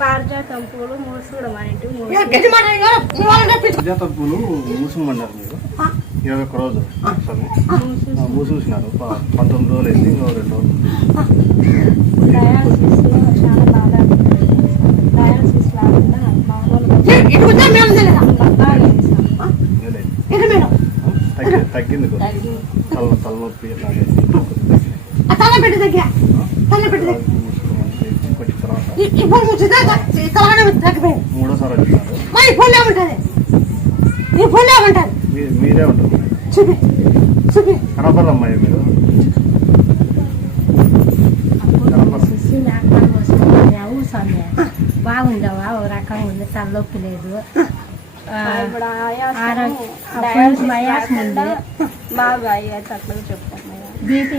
పారిజాతం పూలు మూసుకోవడం అంటే పారిజాతం పూలు మూసుమన్నారు మీరు 21 రోజులు మూసినారు 19 రోజులు అయితే ఇంకో 2 రోజులు డయాలసిస్ చాలా బాధ డయాలసిస్ లాగా తగ్గింది తలనొప్పి మూడోసారి మీరే ఉంటారు కనపడమ్మా మీరు బాగుండవా ఒక రకంగా ఉంది తలనొప్పి లేదు బాగా చెప్తాను బీపీ